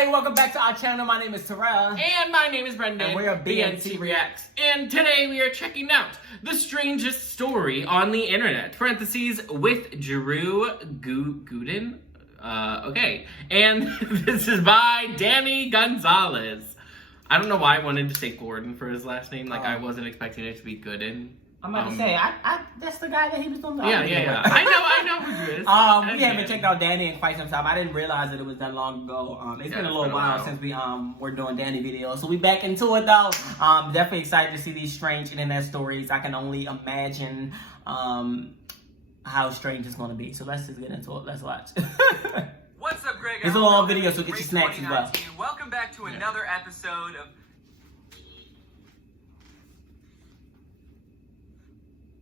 everybody, welcome back to our channel. My name is Terrell. And my name is Brendan. And we're BNT Reacts. And today we are checking out the strangest story on the internet. Parentheses, with Drew Gooden. Okay. And this is by Danny Gonzalez. I don't know why I wanted to say Gordon for his last name. Like, I wasn't expecting it to be Gooden. I'm about to say, that's the guy that he was doing. Yeah. I know who it is. We haven't checked out Danny in quite some time. I didn't realize that it was that long ago. It's been a little while since we're doing Danny videos. So we back into it though. Definitely excited to see these strange internet stories. I can only imagine how strange it's gonna be. So let's just get into it. Let's watch. What's up, Greg? It's a long video, so get your snacks as well. Welcome back to another episode of...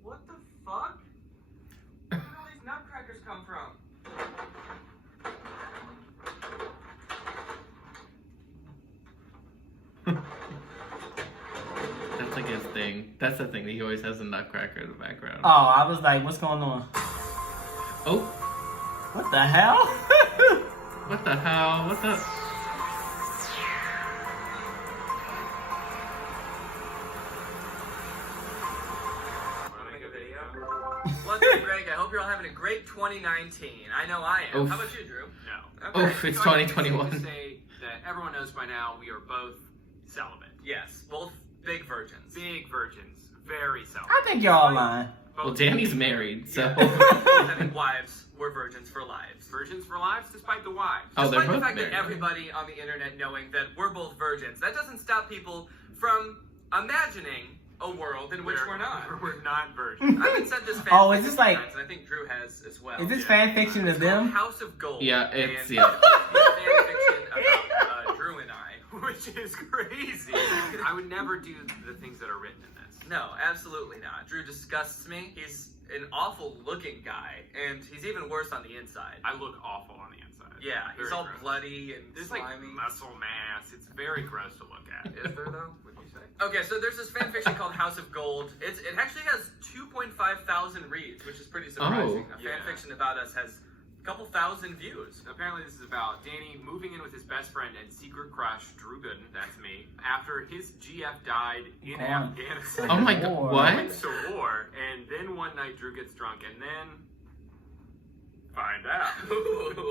What the fuck? Where did all these nutcrackers come from? That's like his thing. That's the thing that he always has a nutcracker in the background. Oh, I was like, what's going on? Oh. What the hell? What the hell? What the... What's up, Greg? I hope you're all having a great 2019. I know I am. Oof. How about you, Drew? No. Okay. Oof, it's So I think 2021. it's safe to say that everyone knows by now we are both celibate. Yes, both big virgins. Big virgins. Very celibate. I think y'all lying. Well, Danny's married, so... I think wives were virgins for lives. Virgins for lives despite the wives. Oh, they're Despite the both fact married. that everybody on the internet knowing that we're both virgins, that doesn't stop people from imagining a world in which we're not. We're not virgins. I've been sent this fan Oh, is fiction this like- sometimes, and I think Drew has as well. Is this fan fiction of It's called them? House of Gold. Yeah, it's- and yeah. it's fan fiction about Drew and I. Which is crazy. I would never do the things that are written in this. No, absolutely not. Drew disgusts me. He's an awful looking guy, and he's even worse on the inside. I look awful on the inside. Yeah, he's Very all gross. bloody and There's like slimy. muscle mass. It's very gross to look at. Is there though? Would you say? Okay, so there's this fan fiction called House of Gold. It actually has 2.5 thousand reads, which is pretty surprising. A fan yeah. fiction about us has a couple thousand views. Apparently this is about Danny moving in with his best friend and secret crush, Drew Gooden, that's me, after his GF died in Afghanistan. Oh my god, what? Went to war, and then one night Drew gets drunk, and then find out.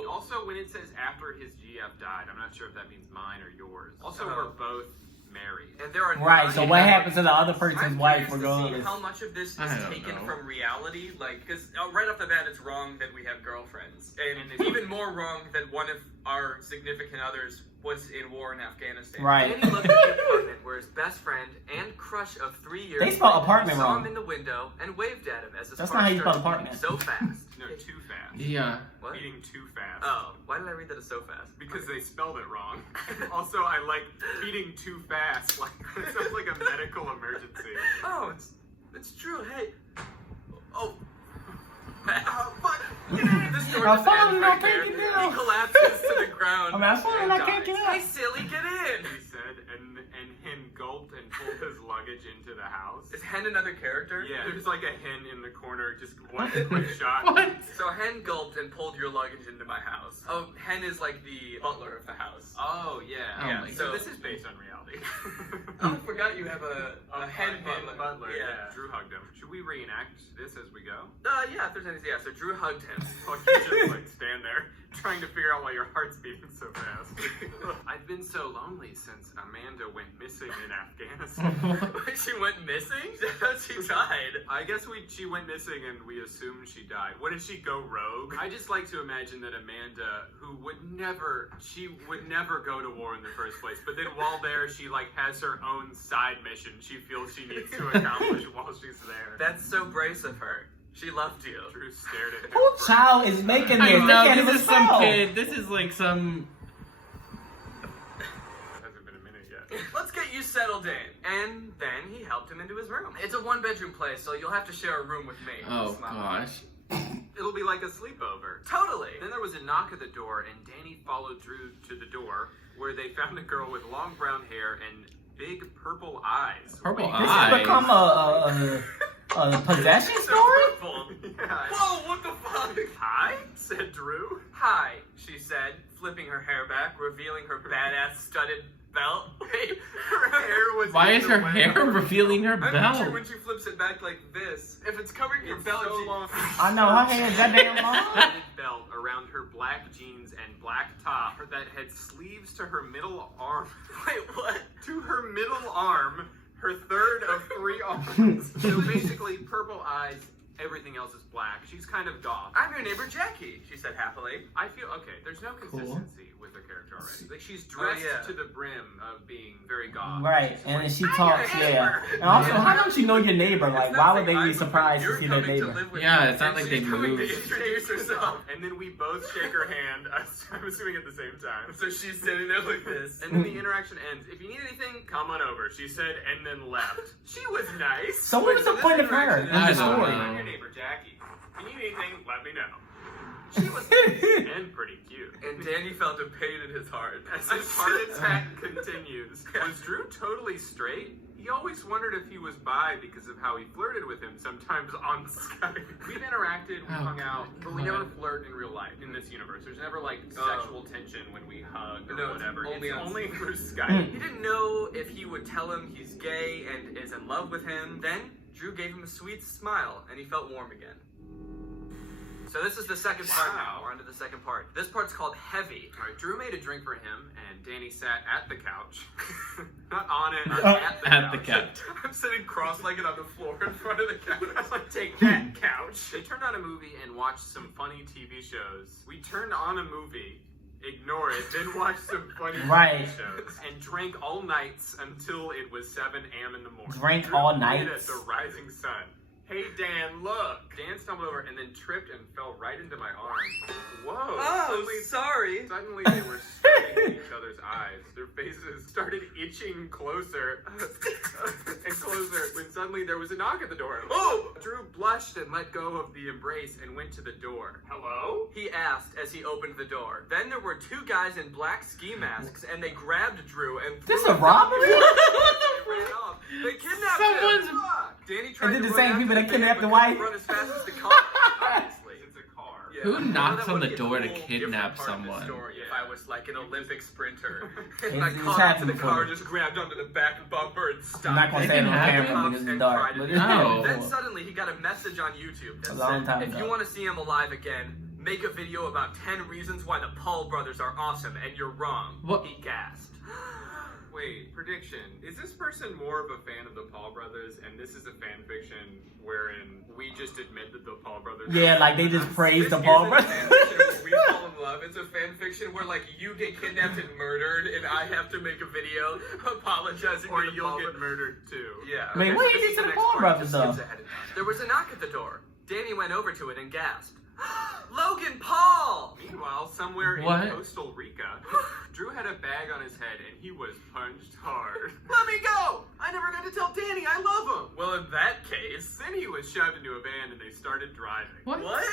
Also, when it says after his GF died, I'm not sure if that means mine or yours. Also, we're both married. And there are Right, so what happens to the other person's I'm wife curious to see regardless? how much of this is I don't taken know. from reality, like, because right off the bat, it's wrong that we have girlfriends, and it's even more wrong that one of our significant others was in war in Afghanistan. Right. Danny looked at the apartment where his best friend and crush of 3 years They spelled apartment saw wrong. him in the window and waved at him as his That's heart not how you spell started beating apartment. so fast. No, too fast. Yeah. What? Beating too fast. Oh, why did I read that as so fast? Because they spelled it wrong. Also, I like beating too fast. Like, it sounds like a medical emergency. Oh, it's true. Hey. Oh. Fuck. This door I'm just falling, ends I right can't there. get down. He collapses to the ground. I'm falling, and I can't dies. get out. Hey, silly, get in. He said, and Hen gulped and pulled his luggage into the house. Is Hen another character? Yeah, there's like a hen in the corner, just one quick shot. What? So Hen gulped and pulled your luggage into my house. Oh, Hen is like the butler of the house. Oh, yeah. Oh Yeah, my So God. this is based on reality. Oh, I forgot you have a hen butler. Yeah. Yeah. Drew hugged him. Should we reenact this as we go? Yeah, if there's anything. Yeah, so Drew hugged him. Fuck, you just like stand there trying to figure out why your heart's beating so fast. I've been so lonely since Amanda went missing in Afghanistan. She went missing? She died. I guess she went missing and we assumed she died. What did she go rogue? I just like to imagine that Amanda, who would never go to war in the first place, but then while there, she like has her own side mission she feels she needs to accomplish while she's there. That's so brave of her. She loved you. Drew stared at him. Who child is making this? I They know, can't this even is some spell. kid. This is like some... Hasn't been a minute yet. Let's get you settled in. And then he helped him into his room. It's a one-bedroom place, so you'll have to share a room with me. Oh, Smile. gosh. It'll be like a sleepover. Totally. Then there was a knock at the door, and Danny followed Drew to the door, where they found a girl with long brown hair and big purple eyes. Purple This has eyes. become a possession So story? purple. Yeah. Whoa, what the fuck? Hi, said Drew. Hi, she said, flipping her hair back, revealing her badass studded belt. Wait, her hair was. Why in is the her way hair of her revealing her I'm not sure belt? when she flips it back like this. If it's covering her It's belt, so she- long. I know, her hair is that damn long. Studded belt around her black jeans and black top that had sleeves to her middle arm. Wait, what? To her middle arm, her third of 3 arms. So basically, purple eyes. Everything else is black. She's kind of goth. I'm your neighbor Jackie, she said happily. I feel okay. There's no consistency with her character already. Like she's dressed yeah. to the brim of being very goth. Right, She's and then like, she "I'm talks, your yeah. neighbor." And also, Yeah. how don't you know your neighbor? Like, It's why not would they like be I'm surprised to you're see their coming to neighbor? live with Yeah, me, it's not and like they she's coming to moved. introduce herself. And then we both shake her hand. I'm assuming at the same time. So she's sitting there like this. And then the interaction ends. If you need anything, come on over. She said, and then left. She was nice. So what was the this point of her interaction in I the don't story? know. I'm your neighbor, Jackie. If you need anything, let me know. She was nice and pretty cute. And Danny felt a pain in his heart. As his heart attack continues, was Drew totally straight? He always wondered if he was bi because of how he flirted with him sometimes on Skype. We've interacted, we Oh, hung out, but we God. never flirt in real life in this universe. There's never like sexual tension when we hug or No, it's whatever. only It's on only through Hmm. Skype. He didn't know if he would tell him he's gay and is in love with him. Then Drew gave him a sweet smile and he felt warm again. So this is the second part now. Wow. We're on to the second part. This part's called Heavy. All right, Drew made a drink for him, and Danny sat at the couch. Not on it, At at the the couch. couch. I'm sitting cross-legged on the floor in front of the couch. I'm like, take that, couch. They turned on a movie and watched some funny TV shows. We turned on a movie, ignore it, then watched some funny Right. TV shows, and drank all nights until it was 7 a.m. in the morning. Drank Drew all played nights? at the rising sun. Hey, Dan, look. Dan stumbled over and then tripped and fell right into my arm. Whoa. Oh, sorry. Suddenly they were staring at each other's eyes. Their faces started itching closer and closer when suddenly there was a knock at the door. Oh! Drew blushed and let go of the embrace and went to the door. Hello? He asked as he opened the door. Then there were 2 guys in black ski masks and they grabbed Drew and threw This him a down robbery? the stairs. They ran off. They kidnapped Someone's- him. Danny tried Is it to the run same after people that van, kidnapped the but wife? couldn't run as fast as the car, obviously. It's a car. Yeah. Who Well, knocks that on would the be a door to whole kidnap different part of the someone? story if Yeah. I was like an Olympic sprinter. It's And I just caught up to happened the car, before. just grabbed onto the back bumper and stopped. I'm not gonna It say it can on happen. camera because it's And dark. cried But at it's the happened end. Then before. suddenly he got a message on YouTube that A long said, time if you ago. want to see him alive again, make a video about 10 reasons why the Paul brothers are awesome and you're wrong. What? He gasped. Wait, prediction. Is this person more of a fan of the Paul brothers and this is a fan fiction wherein we just admit that the Paul brothers Yeah, like they just praise This the Paul isn't a brothers. fan fiction where we fall in love. It's a fan fiction where like you get kidnapped and murdered and I have to make a video apologizing or to the you'll Paul get murdered too. Yeah. Wait, what do you This is think to the next Paul part, brothers, just though? skips ahead in time. There was a knock at the door. Danny went over to it and gasped. Logan Paul! Meanwhile, somewhere What? in Costa Rica, Drew had a bag on his head and he was punched hard. Let me go! I never got to tell Danny I love him! Well, in that case... Then he was shoved into a van and they started driving. What? What?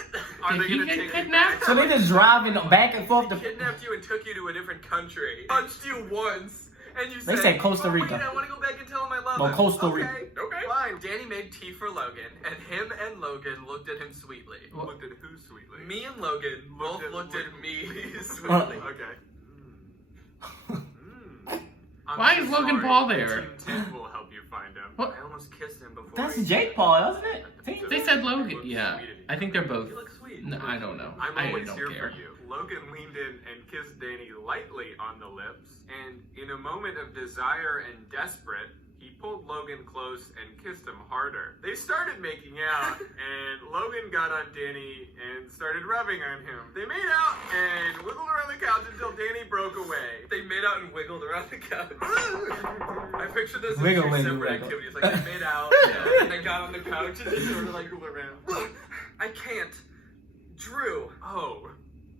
Are Did they he gonna get take me kidnapped? back? So they just driving back and forth. They kidnapped you and took you to a different country. Punched you once. And you They said, said Costa "Oh, wait, Rica." I want to go back and tell him I love No, him. Costa okay. Rica. Okay. Fine. Danny made tea for Logan, and him and Logan looked at him sweetly. Looked at who sweetly? Me and Logan both looked at me sweetly. Okay. I'm Why so is Logan sorry. Paul there? Team 10 will help you find him. What? I almost kissed him before. That's I- Jake Paul, isn't it? Team They Ten? said Logan. Yeah, I think they're both. You look sweet. No, I don't know. I'm I always don't here care. for you. Logan leaned in and kissed Danny lightly on the lips, and in a moment of desire and desperate, he pulled Logan close and kissed him harder. They started making out, and Logan got on Danny and started rubbing on him. They made out and wiggled around the couch until Danny broke away. They made out and wiggled around the couch. I picture this as Wiggle, two wiggle, separate wiggle. activities. Like they made out, and they got on the couch and just sort of like wiggled around. I can't. Drew. Oh,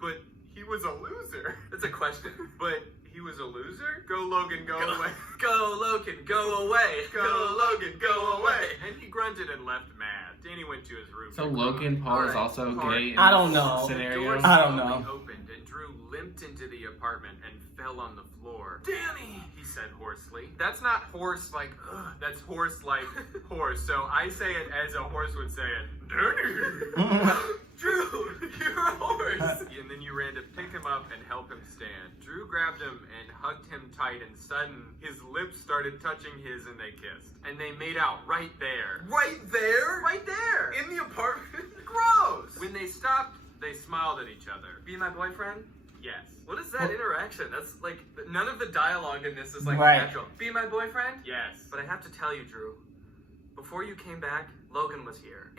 but he was a loser. That's a question. But he was a loser? Go Logan, go away. Go, Logan, go away. Go Logan, go away. And he grunted and left mad. Danny went to his room. So Logan Paul is also gay in I don't this know. scenario. The door I don't slowly know. opened and Drew limped went into the apartment and fell on the floor. Danny! He said hoarsely. That's not horse like, ugh, that's horse like horse. So I say it as a horse would say it. Danny! Drew, you're a horse! And then you ran to pick him up and help him stand. Drew grabbed him and hugged him tight, and sudden, his lips started touching his and they kissed. And they made out right there. Right there? Right there! In the apartment? Gross! When they stopped, they smiled at each other. Be my boyfriend? Yes. What is that interaction? That's like, none of the dialogue in this is like Right. natural. Be my boyfriend? Yes. But I have to tell you, Drew, before you came back, Logan was here.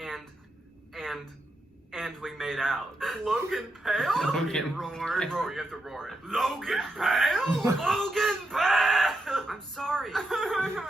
And we made out. Logan Pale? Logan. roared. Roar, you have to roar it. Logan Pale? Logan Pale! I'm sorry.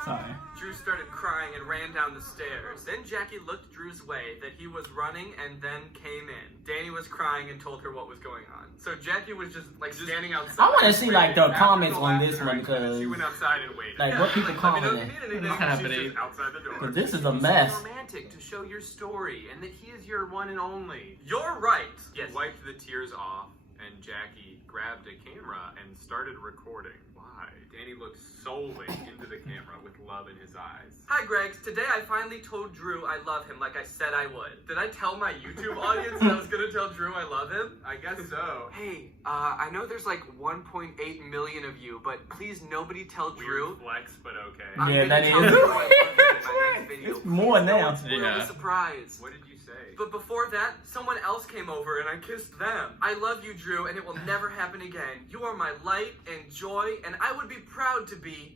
Sorry. Drew started crying and ran down the stairs. Then Jackie looked Drew's way that he was running and then came in. Danny was crying and told her what was going on. So Jackie was just like standing outside. I want to see like the After comments the on laughter this one increased, she because went outside and waited. like what people Let me know commenting. if you need anything. What's happening? She's just outside the door. 'Cause this is a He's mess. romantic to show your story and that he is your one and only. You're right. He wiped the tears off, and Jackie grabbed a camera and started recording. Why? Danny looked solely into the camera with love in his eyes. Hi, Gregs. Today I finally told Drew I love him like I said I would. Did I tell my YouTube audience that I was going to tell Drew I love him? I guess so. Hey, I know there's like 1.8 million of you, but please nobody tell Drew. Weird flex, but okay. I'm Yeah, gonna that tell is. Drew I love him in my next video. It's more Please, no now. one spoil Yeah. the surprise. What did you say? But before that, someone else came over and I kissed them. I love you, Drew, and it will never happen again. You are my light and joy, and I would be proud to be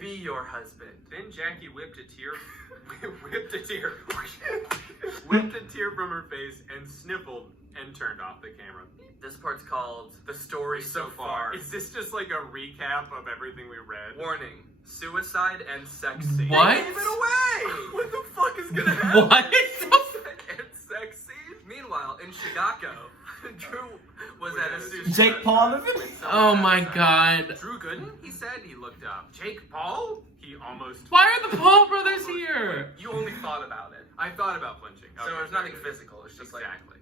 your husband. Then Jackie whipped a tear from her face and sniffled and turned off the camera. This part's called The Story So Far. Is this just like a recap of everything we read? Warning, suicide and sex scene. What? They gave it away! What the fuck is gonna happen? What? And sex scene? Meanwhile, in Chicago, Drew was at a sushi Jake restaurant Paul is it? when someone Oh passed my out. god. Drew Gooden? He said he looked up. Jake Paul? He almost... Why are the Paul brothers here? You only thought about it. I thought about flinching. So there's nothing physical, it's just Exactly.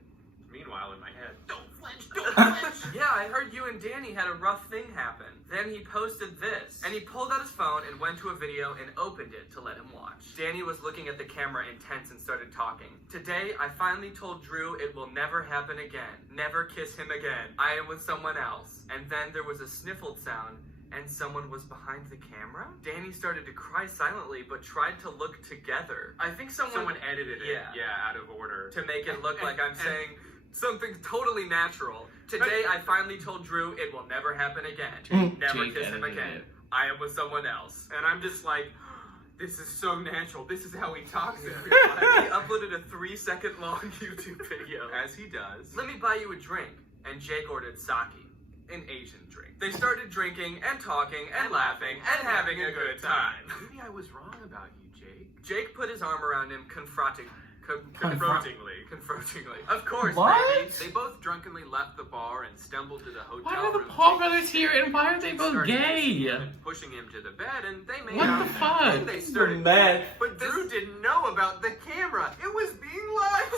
Meanwhile, in my head, don't flinch, like... don't flinch! Yeah, I heard you and Danny had a rough thing happen. Then he posted this. And he pulled out his phone and went to a video and opened it to let him watch. Danny was looking at the camera intense and started talking. Today, I finally told Drew it will never happen again. Never kiss him again. I am with someone else. And then there was a sniffled sound and someone was behind the camera? Danny started to cry silently, but tried to look together. I think someone edited it. Yeah. Yeah, out of order. to make it look like I'm saying something totally natural. Today, I finally told Drew it will never happen again. Never Jake kiss him edited again. it. I am with someone else. And I'm just like, this is so natural. This is how he talks to He everybody. uploaded a 3-second long YouTube video. As he does. Let me buy you a drink. And Jake ordered sake, an Asian drink. They started drinking and talking and laughing and having a good time. Maybe I was wrong about you, Jake. Jake put his arm around him, confrontingly. Of course, What? baby. They both drunkenly left the bar and stumbled to the hotel Why are the room. Paul brothers here and why are they both Started gay? kissing him and pushing him to the bed, and they made What out. the fuck? Then they started mad. But Drew didn't know about the camera. It was being live.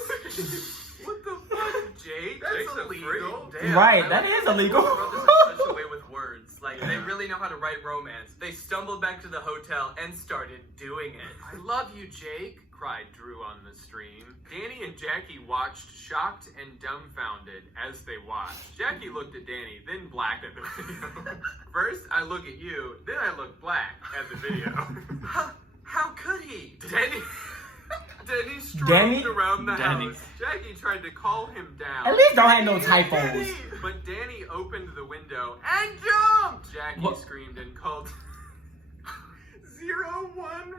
What the fuck, Jake? That's Jake's a illegal. freak. Damn, Right, I that like is how illegal. Paul brothers have such a way with words. Like, they really know how to write romance. They stumbled back to the hotel and started doing it. I love you, Jake, cried Drew on the stream. Danny and Jackie watched, shocked and dumbfounded as they watched. Jackie looked at Danny, then black at the video. First, I look at you, then I look black at the video. How could he? Danny strode Danny? around the Danny. house. Jackie tried to call him down. At least don't have no typos. But Danny opened the window and jumped! Jackie What? screamed and called 011.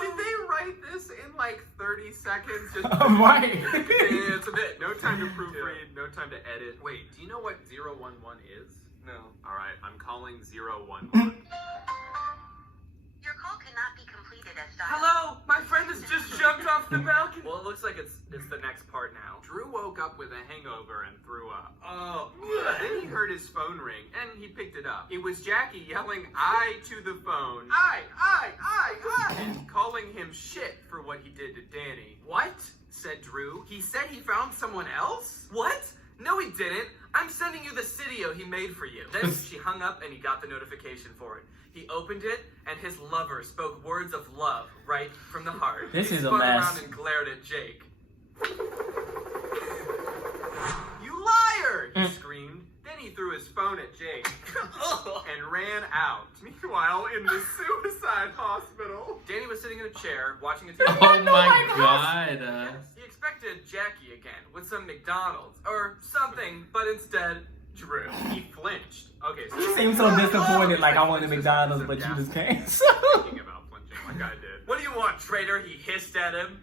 Did they write this in like 30 seconds? Just Right. Yeah, it's a bit. no time to proofread, no time to edit. Wait, do you know what 011 is? No. Alright, I'm calling 011. Your call cannot be completed as dialed. Hello, my friend has just jumped off the balcony. Well, it looks like it's the next part now. Drew woke up with a hangover and threw up. Oh. Then he heard his phone ring, and he picked it up. It was Jackie yelling "I" to the phone. I, and calling him shit for what he did to Danny. What? Said Drew. He said he found someone else? What? No, he didn't. I'm sending you the video he made for you. Then she hung up and he got the notification for it. He opened it and his lover spoke words of love right from the heart. This He is a spun mess. around and glared at Jake. You liar! He screamed. Then he threw his phone at Jake and ran out. Meanwhile, in the suicide hospital, Danny was sitting in a chair watching a TV. Oh my god. He expected Jackie again with some McDonald's or something, but instead, Drew. he flinched. Okay, so You seem so disappointed, like I wanted McDonald's, but you just can't. thinking about flinching like I did. What do you want, traitor? He hissed at him.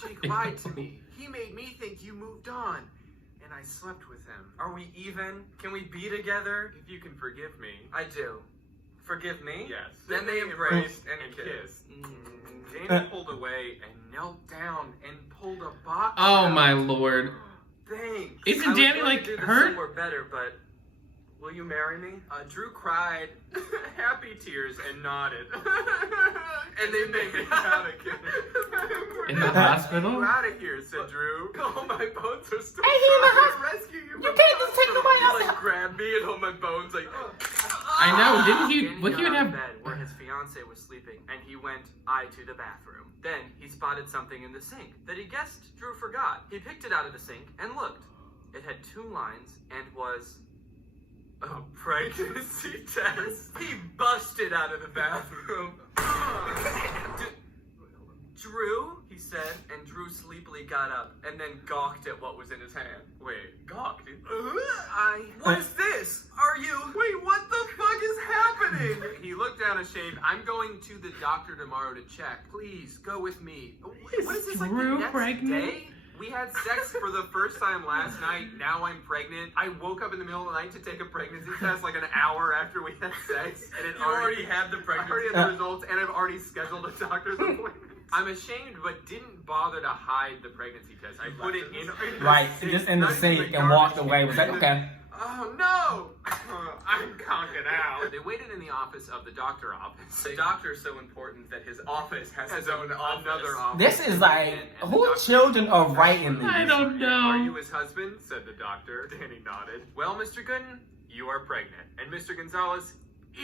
Jake lied to me. He made me think you moved on, and I slept with him. Are we even? Can we be together? If you can forgive me. I do. Forgive me? Yes. Then they embraced and kissed. Danny pulled away and knelt down and pulled a box Oh out. my lord. Thanks. Isn't I was Danny, going like, to do this hurt? somewhere better, but will you marry me? Drew cried happy tears and nodded. And they made me out again. In the hospital? You out of here, said Drew. Oh, my bones are still I'm gonna rescue you. You can't just take nobody He else like grabbed me and hold my bones like. I know, didn't he? Danny What he got would out of have? bed where his fiance was sleeping, and he went to the bathroom. Then he spotted something in the sink that he guessed Drew forgot. He picked it out of the sink and looked. It had 2 lines and was a pregnancy test. He busted out of the bathroom. Drew, he said, and Drew sleepily got up and then gawked at what was in his hand. Wait, Gawked, dude. I... What is this? Are you? Wait, what the fuck is happening? He looked down ashamed. I'm going to the doctor tomorrow to check. Please, go with me. What is this, like Drew the next pregnant? day? We had sex for the first time last night. Now I'm pregnant. I woke up in the middle of the night to take a pregnancy test like an hour after we had sex. And it You already had the I pregnancy. already had the results, and I've already scheduled a doctor's appointment. I'm ashamed, but didn't bother to hide the pregnancy test. I put it in the Right, sink, just in the not sink the and walked garbage away. can. Was that okay? Oh no! I'm conking out. They waited in the office of the doctor office. The doctor's so important that his office has his own office. Another office. This is like, And the who doctor- children are writing I these? don't Are you know. his husband? Said the doctor. Danny nodded. Well, Mr. Gooden, you are pregnant. And Mr. Gonzalez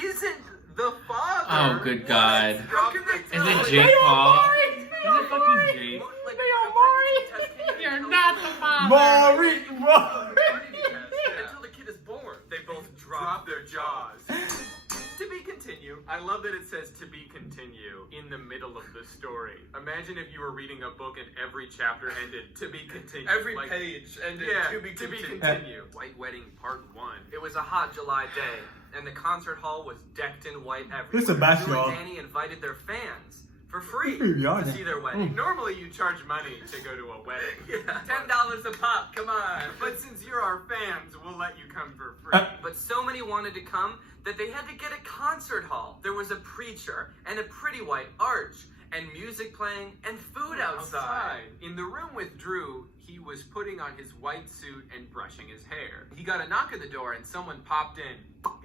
isn't the father. Oh, good God. How can they Is tell? it Like, Jake They are Paul? married. Is it fucking Jake? like, They are a pregnancy test can't You're tell not you the father. Maury, Maury. until the kid is born. They both Drop their jaws. To be continue. I love that it says to be continue in the middle of the story. Imagine if you were reading a book and every chapter ended to be continued. Every Like, page ended yeah, to be continued. continue. White Wedding Part 1. It was a hot July day, and the concert hall was decked in white everywhere. It's a bash, Drew and y'all. Danny invited their fans for free Yeah. to see their wedding. Normally you charge money to go to a wedding. Yeah, $10 a pop. Come on. But since you're our fans, we'll let you come for free. But so many wanted to come that they had to get a concert hall. There was a preacher and a pretty white arch and music playing and food outside. In the room with Drew, he was putting on his white suit and brushing his hair. He got a knock at the door and someone popped in.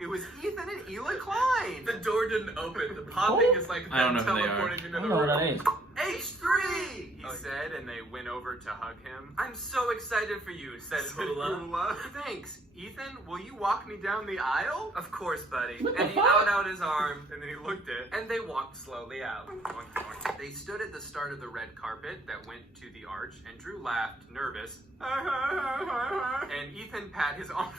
It was Ethan and Ela Klein. The door didn't open. The popping is like I don't them know who they are. teleporting into I the don't know what room. that is. H3! He said, and they went over to hug him. I'm so excited for you, said Hula. Hula. Thanks. Ethan, will you walk me down the aisle? Of course, buddy. What the And he fuck? held out his arm, And then he looked at and they walked slowly out. They stood at the start of the red carpet that went to the arch, and Drew laughed, nervous. And Ethan pat his arm.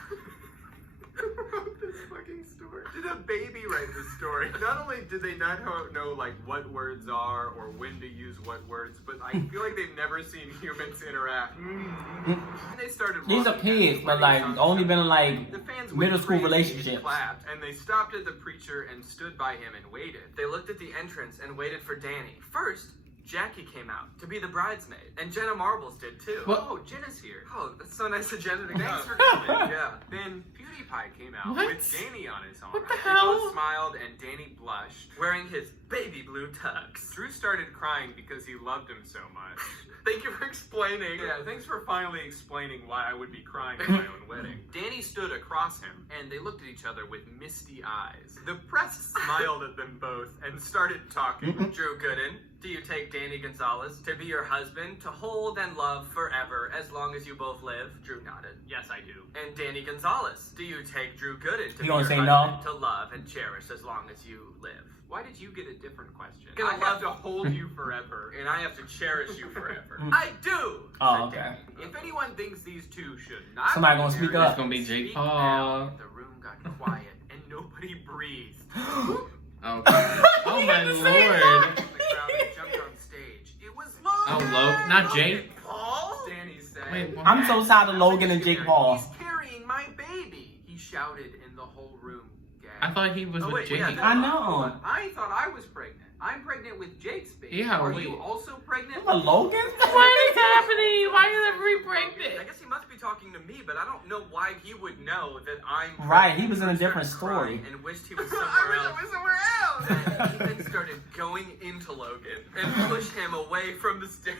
Who wrote this fucking story? Did a baby write this story? Not only did they not know like what words are or when to use what words, but I feel like they've never seen humans interact. And they started. These are walking kids, as but the like wedding only song been in started. like The fans middle went school crazy and relationships. clapped, and they stopped at the preacher and stood by him and waited. They looked at the entrance and waited for Danny. First, Jackie came out to be the bridesmaid, and Jenna Marbles did too. What? Oh, Jenna's here. Oh, that's so nice of Jenna to come. Thanks for coming. Yeah. Then PewDiePie came out What? with Danny on his arm. What the They hell? both smiled and Danny blushed. Wearing his baby blue tux. Drew started crying because he loved him so much. Thank you for explaining. Yeah, thanks for finally explaining why I would be crying at my own wedding. Danny stood across him, and they looked at each other with misty eyes. The press smiled at them both and started talking. Drew Gooden, do you take Danny Gonzalez to be your husband, to hold and love forever as long as you both live? Drew nodded. Yes, I do. And Danny Gonzalez, do you take Drew Gooden to be You your gonna say husband, no? to love and cherish as long as you live? Why did you get a different question? Gonna I have love- to hold you forever. And I have to cherish you forever. Mm. I do! Oh, said okay. Danny. If anyone thinks these two should not Somebody be gonna speak married, up. It's gonna be Jake speak Paul. now. The room got quiet and nobody breathed. Oh, God. Oh my lord. The crowd and jumped on stage. It was Oh, Logan, not Jake. Paul? Danny said. Wait, what? I'm so tired of Logan and Jake Paul. He's carrying my baby. He shouted, and the whole room gasped. I thought he was Oh, with wait, Jake. yeah, I Hold know. on. I thought I was pregnant. I'm pregnant with Jake's baby. Yeah, Are wait. you also pregnant? What, Logan? What is happening? Why is everybody I pregnant? guess he must be talking to me, but I don't know why he would know that I'm Right, pregnant. he was in a Started different story. crying and wished he was I somewhere wish else. I was somewhere else. Then Ethan started going into Logan and pushed him away from the stage.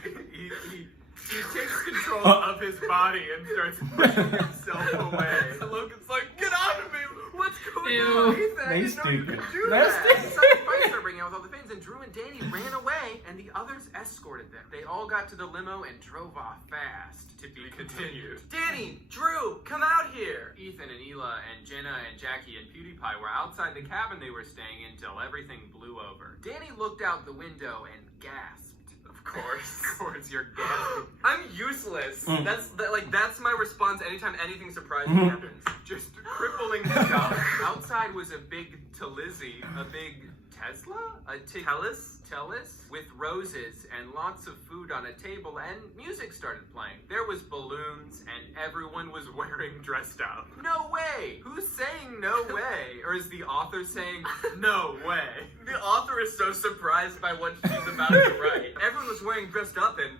He takes control of his body and starts pushing himself away. And Logan's like, get out of me! What's going Ew. on? Ethan, I They didn't know you stupid. could do They're that. stupid. Sudden fights started breaking out with all the fans, and Drew and Danny ran away, and the others escorted them. They all got to the limo and drove off fast. To be continued. Danny, Drew, come out here! Ethan and Ela and Jenna and Jackie and PewDiePie were outside the cabin they were staying in until everything blew over. Danny looked out the window and gasped. Of course. Of course, you're gasping. I'm useless. Mm. That's my response anytime anything surprising Mhm. happens. Just crippling shock. Outside was a big Talizzy, a big Tesla? A Tellus with roses and lots of food on a table, and music started playing. There was balloons and everyone was wearing dressed up. No way! Who's saying no way? Or is the author saying no way? The author is so surprised by what she's about to write. Everyone was wearing dressed up and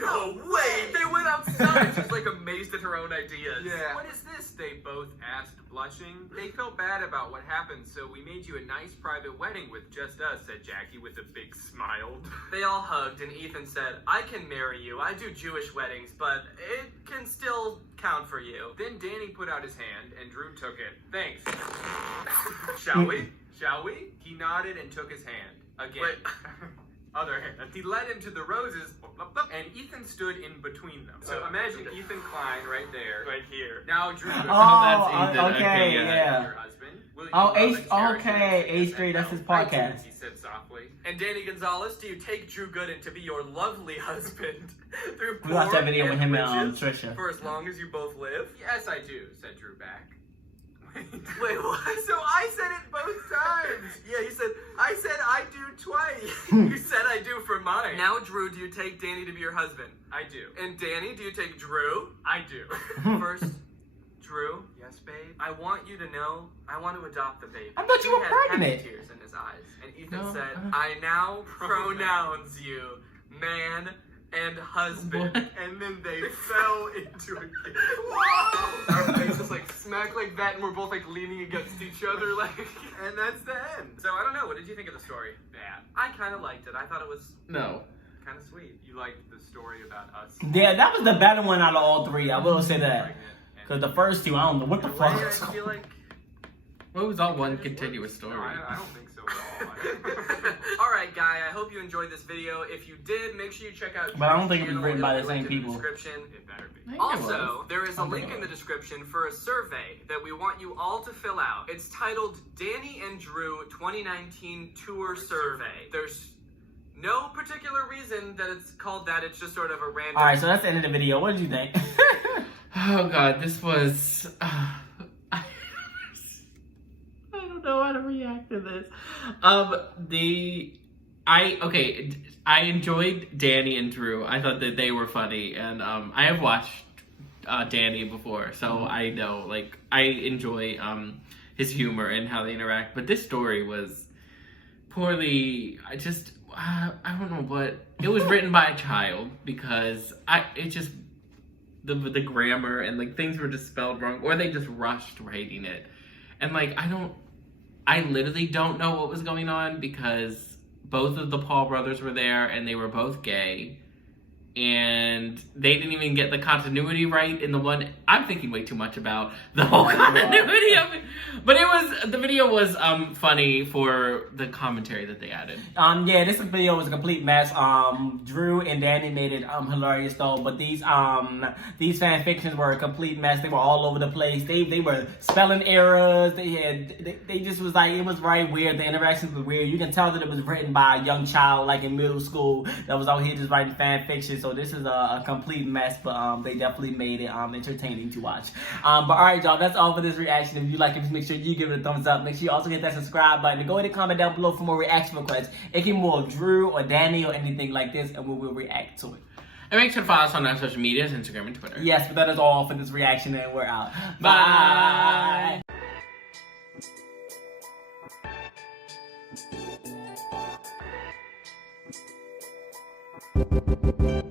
no way! They went outside. She's like amazed at her own ideas. Yeah. What is this? They both asked, blushing. They felt bad about what happened, so we made you a nice private wedding with just us, said Jackie with a big smile. They all hugged and Ethan said, I can marry you. I do Jewish weddings, but it can still count for you. Then Danny put out his hand and Drew took it. Thanks. Shall we? Shall we? He nodded and took his hand. Again. Wait. Other hand. He led him to the roses, and Ethan stood in between them. So imagine Ethan Klein right there. Right here. Now Drew. Oh, that's Ethan. okay, Okay, yeah. Your husband. Will you Oh, love H- and cherish him okay, and H3, that's his I do, podcast. he said softly. And Danny Gonzalez, do you take Drew Gooden to be your lovely husband through We watched that poor video with him and riches Trisha. for as long as you both live? Yes, I do, said Drew back. Wait, what? So I said it both times. Yeah, you said, I said I do twice. you said I do for mine. Now, Drew, do you take Danny to be your husband? I do. And Danny, do you take Drew? I do. First, Drew, Yes, babe. I want you to know I want to adopt the baby. I thought you He were had happy pregnant. tears in his eyes. And Ethan No, said, I- I now pronounce you man and husband. What? And then they fell into a kiss. Whoa! Our faces like smack like that, and we're both like leaning against each other, like. And that's the end. So I don't know. What did you think of the story? Bad. I kind of liked it. I thought it was No. kind of sweet. You liked the story about us Yeah, that was the better one out of all three. I will say that. pregnant and- Because the first two, I don't know what the In a way, I fuck. feel like. Well, it was all one continuous story. No, I don't think so at all. All right, Guy. I hope you enjoyed this video. If you did, make sure you check out. But I don't think Drew's it was channel. written by It'll the be same linked in the people. description. It better be. I think it Also, was. there is a I think link it in the was. description for a survey that we want you all to fill out. It's titled Danny and Drew 2019 Tour Survey. There's no particular reason that it's called that. It's just sort of a random. Alright, so that's the end of the video. What did you think? Oh god, this was. I don't know how to react to this. I enjoyed Danny and Drew. I thought that they were funny, and I have watched Danny before, so I know, like, I enjoy his humor and how they interact. But this story was poorly. I don't know what it was written by a child, because the grammar and like things were just spelled wrong, or they just rushed writing it, and like I literally don't know what was going on, because both of the Paul brothers were there and they were both gay, and they didn't even get the continuity right in the one. I'm thinking way too much about the whole continuity of it, But the video was funny for the commentary that they added. Yeah, this video was a complete mess. Drew and Danny made it hilarious though, but these fan fictions were a complete mess. They were all over the place. They were spelling errors. They just was like, it was very weird. The interactions were weird. You can tell that it was written by a young child, like in middle school, that was out here just writing fan fiction. So this is a complete mess, but they definitely made it entertaining to watch. But alright, y'all, that's all for this reaction. If you like it, just make sure you give it a thumbs up. Make sure you also hit that subscribe button. And go ahead and comment down below for more reaction requests. It can be more of Drew or Danny or anything like this, and we will react to it. And make sure to follow us on our social medias, Instagram and Twitter. Yes, but that is all for this reaction, and we're out. Bye. Bye.